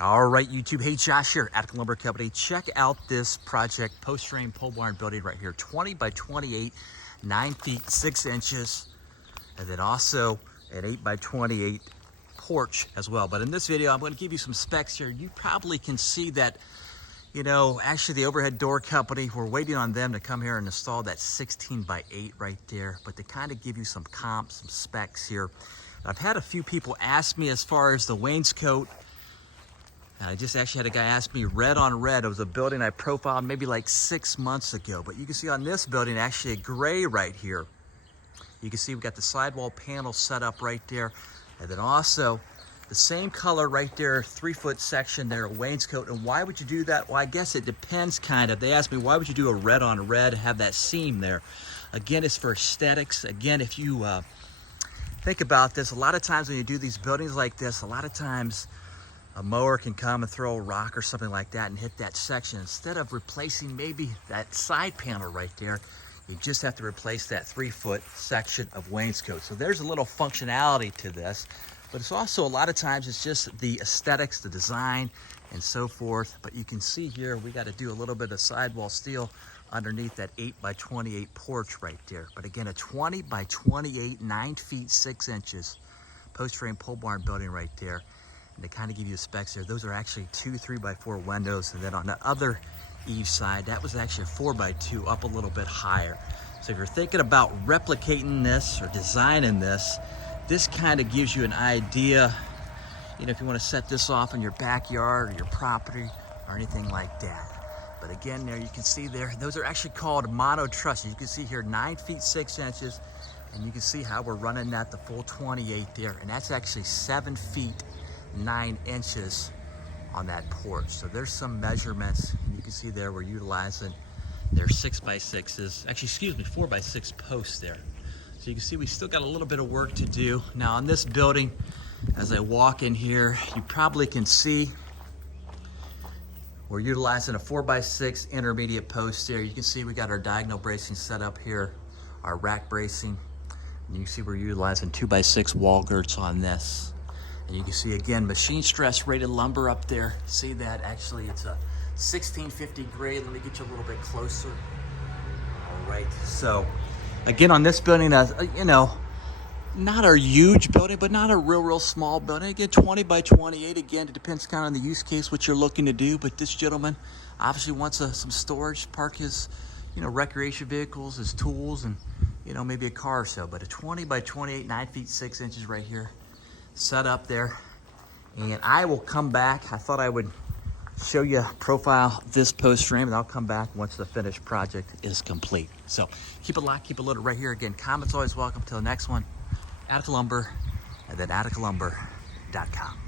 All right, YouTube. Hey, Josh here, Attica Lumber Company. Check out this project, post frame pole barn building right here, 20 by 28, 9 feet 6 inches, and then also an 8 by 28 porch as well. But in this video, I'm going to give you some specs here. You probably can see that, you know, actually the overhead door company, we're waiting on them to come here and install that 16 by 8 right there. But to kind of give you some comps, some specs here, I've had a few people ask me as far as the wainscot. I just actually had a guy ask me red on red. It was a building I profiled maybe like 6 months ago. But you can see on this building, actually a gray right here. You can see we've got the sidewall panel set up right there. And then also the same color right there, 3-foot section there, a wainscot. And why would you do that? Well, I guess it depends kind of. They asked me, why would you do a red on red, have that seam there? Again, it's for aesthetics. Again, if you think about this, a lot of times when you do these buildings like this, a lot of times a mower can come and throw a rock or something like that and hit that section. Instead of replacing maybe that side panel right there, you just have to replace that 3-foot section of wainscot. So there's a little functionality to this, but it's also a lot of times it's just the aesthetics, the design, and so forth. But you can see here, we got to do a little bit of sidewall steel underneath that 8 by 28 porch right there. But again, a 20 by 28, 9 feet 6 inches post frame pole barn building right there. And to kind of give you the specs here, those are actually 2 3x4 windows. And then on the other eave side, that was actually a 4x2 up a little bit higher. So if you're thinking about replicating this or designing this, this kind of gives you an idea, you know, if you want to set this off in your backyard or your property or anything like that. But again, there you can see there, those are actually called mono trusses. You can see here 9 feet 6 inches, and you can see how we're running that the full 28 there. And that's actually 7 feet 9 inches on that porch. So there's some measurements. You can see there we're utilizing their 6x6s, actually, excuse me, 4x6 posts there. So you can see we still got a little bit of work to do. Now on this building, as I walk in here, you probably can see we're utilizing a 4x6 intermediate post there. You can see we got our diagonal bracing set up here, our rack bracing. And you can see we're utilizing 2x6 wall girts on this. And you can see again, machine stress rated lumber up there. See that? Actually, it's a 1650 grade. Let me get you a little bit closer. All right. So again, on this building, you know, not a huge building, but not a real small building. Again, 20 by 28. Again, it depends kind of on the use case, what you're looking to do. But this gentleman obviously wants some storage, park his, you know, recreation vehicles, his tools, and, you know, maybe a car or so. But a 20 by 28, 9 feet 6 inches right here, set up there. And I will come back. I thought I would show you, profile this post frame, and I'll come back once the finished project is complete. So keep it locked, keep it loaded right here. Again, comments always welcome. Till the next one, Attica Lumber, and then atticalumber.com.